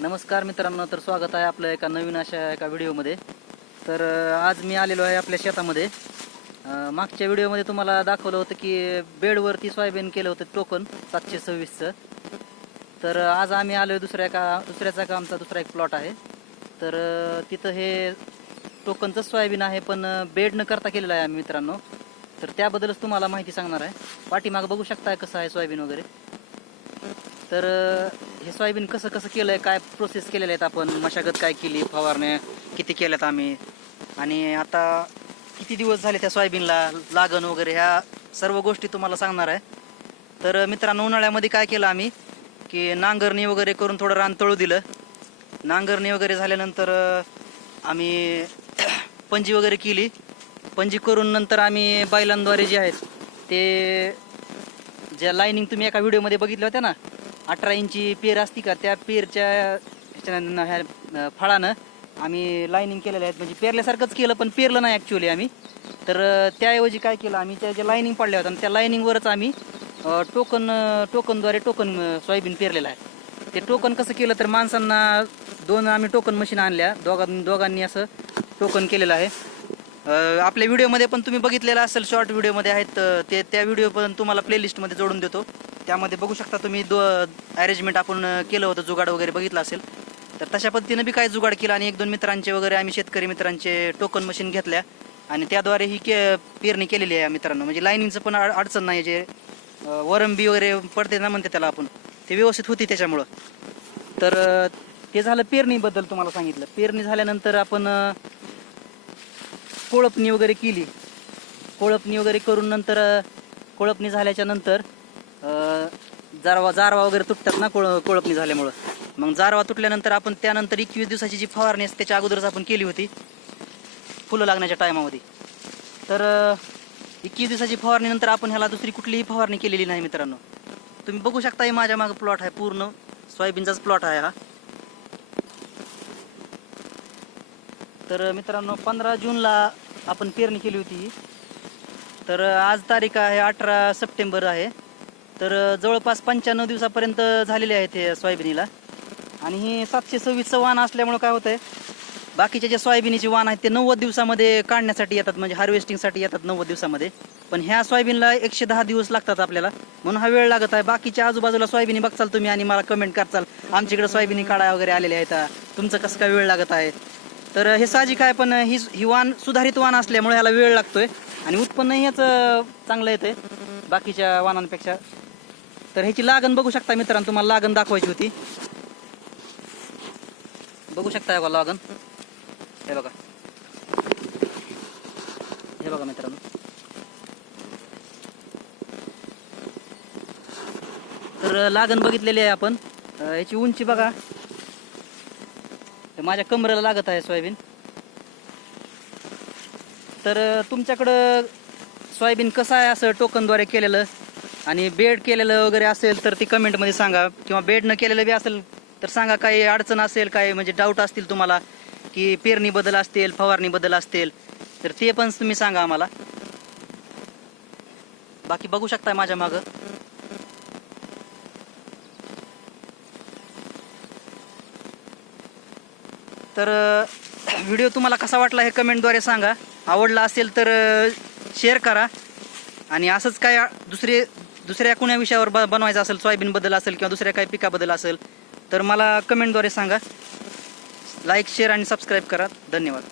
नमस्कार मित्रांनो तर स्वागत आहे आपलं एका नवीन अशा एका व्हिडिओमध्ये. तर आज मी आलेलो आहे आपल्या शेतामध्ये. मागच्या व्हिडिओमध्ये तुम्हाला दाखवलं होतं की बेडवरती सोयाबीन केलं होतं टोकन सातशे सव्वीसचं. तर आज आम्ही आलो दुसऱ्या एका दुसऱ्याचा का आमचा दुसरा एक प्लॉट आहे. तर तिथं हे टोकनचं सोयाबीन आहे पण बेड न करता केलेलं आहे आम्ही मित्रांनो. तर त्याबद्दलच तुम्हाला माहिती सांगणार आहे. पाठीमागं बघू शकताय कसं आहे सोयाबीन वगैरे. तर हे सोयाबीन कसं कसं केलं आहे काय प्रोसेस केलेलं आहेत आपण? मशागत काय केली फवारण्या किती केल्यात आम्ही? आणि आता किती दिवस झाले त्या सोयाबीनला लागण वगैरे? ह्या सर्व गोष्टी तुम्हाला सांगणार आहे. तर मित्रांनो उन्हाळ्यामध्ये काय केलं आम्ही? की नांगरणी वगैरे करून थोडं रान तळू दिलं. नांगरणी वगैरे झाल्यानंतर आम्ही पंजी वगैरे केली. पंजी करून नंतर आम्ही बैलांद्वारे जे आहेत ते ज्या लाईनिंग तुम्ही एका व्हिडिओमध्ये बघितल्या होत्या ना अठरा इंची पेर असती का त्या पेरच्या ह्याच्या ह्या फळानं आम्ही लाईनिंग केलेलं आहेत. म्हणजे पेरल्यासारखंच केलं पण पेरलं नाही ॲक्च्युली आम्ही. तर त्याऐवजी काय केलं आम्ही त्या ज्या लाईनिंग पडल्या होत्या आणि त्या लाईनिंगवरच आम्ही टोकन टोकनद्वारे टोकन सोयाबीन पेरलेलं आहे. ते टोकन कसं केलं तर माणसांना दोन आम्ही टोकन मशीन आणल्या. दोघां दोघांनी असं टोकन केलेलं आहे. आपल्या व्हिडिओमध्ये पण तुम्ही बघितलेलं असेल शॉर्ट व्हिडिओमध्ये आहेत ते त्या व्हिडिओ पण तुम्हाला प्लेलिस्टमध्ये जोडून देतो. त्यामध्ये बघू शकता तुम्ही दो अरेंजमेंट आपण केलं होतं जुगाड वगैरे बघितलं असेल. तर तशा पद्धतीनं बी काय जुगाड केला आणि एक दोन मित्रांचे वगैरे आम्ही शेतकरी मित्रांचे टोकन मशीन घेतल्या. आणि त्याद्वारे ही के पेरणी केलेली आहे मित्रांनो. म्हणजे लाईनिंगचं पण अडचण नाही जे वरंबी वगैरे पडते ना म्हणते त्याला आपण. ते व्यवस्थित होती त्याच्यामुळं. तर ते झालं पेरणीबद्दल तुम्हाला सांगितलं. पेरणी झाल्यानंतर आपण कोळपणी वगैरे केली. कोळपणी वगैरे करून नंतर कोळपणी झाल्याच्यानंतर जारवा जारवा वगैरे तुटतात ना कोळ कोळपणी झाल्यामुळं. मग जारवा तुटल्यानंतर आपण त्यानंतर एकवीस दिवसाची जी फवारणी असते त्याच्या अगोदरच आपण केली होती. फुलं लागण्याच्या टायमामध्ये. तर एकवीस दिवसाची फवारणीनंतर आपण ह्याला दुसरी कुठलीही फवारणी केलेली नाही मित्रांनो. तुम्ही बघू शकता हे माझ्या मागं प्लॉट आहे पूर्ण. सोयाबीनचाच प्लॉट आहे हा. तर मित्रांनो पंधरा जूनला आपण पेरणी केली होती. ही. तर आज तारीख आहे अठरा सप्टेंबर आहे. तर जवळपास पंच्याण्णव दिवसापर्यंत झालेले आहेत ते सोयाबीनीला. आणि हे सातशे सव्वीसचं वाण असल्यामुळं काय होतंय बाकीचे जे सोयाबीनचे वाण आहेत ते नव्वद दिवसामध्ये काढण्यासाठी येतात म्हणजे हार्वेस्टिंगसाठी येतात नव्वद दिवसामध्ये. पण ह्या सोयाबीनला एकशे दहा दिवस लागतात आपल्याला म्हणून हा वेळ लागत आहे. बाकीच्या आजूबाजूला सोयाबीन बघचाल तुम्ही आणि मला कमेंट करचाल आमच्याकडे सोयाबीन काढा वगैरे आलेले आहेत. तुमचं कसं काय वेळ लागत आहे? तर हे साहजिक आहे पण ही ही वाण सुधारित वाण असल्यामुळे ह्याला वेळ लागतोय. आणि उत्पन्नही याचं चांगलं येतंय बाकीच्या वाणांपेक्षा. तर ह्याची लागण बघू शकता मित्रांनो तुम्हाला लागण दाखवायची होती. बघू शकता बघा लागण. हे बघा. हे बघा मित्रांनो. तर लागण बघितलेली आहे आपण. याची उंची बघा. माझ्या कमरेला लागत आहे सोयाबीन. तर तुमच्याकडं सोयाबीन कसं आहे असं टोकनद्वारे केलेलं? आणि बेड केलेलं वगैरे असेल तर ते कमेंटमध्ये सांगा. किंवा बेड न केलेलं बी असेल तर सांगा काही अडचण असेल काय म्हणजे डाऊट असतील तुम्हाला की पेरणी बदल असतील फवारणी बदल असतील तर ते पण तुम्ही सांगा आम्हाला. बाकी बघू शकताय माझ्या मागं. तर व्हिडिओ तुम्हाला कसा वाटला हे कमेंटद्वारे सांगा. आवडला असेल तर शेअर करा. आणि असंच काय दुसरे दुसऱ्या कुण्या विषयावर ब बनवायचं असेल सोयाबीनबद्दल असेल किंवा दुसऱ्या काही पिकाबद्दल असेल तर मला कमेंटद्वारे सांगा. लाईक शेअर आणि सबस्क्राईब करा. धन्यवाद.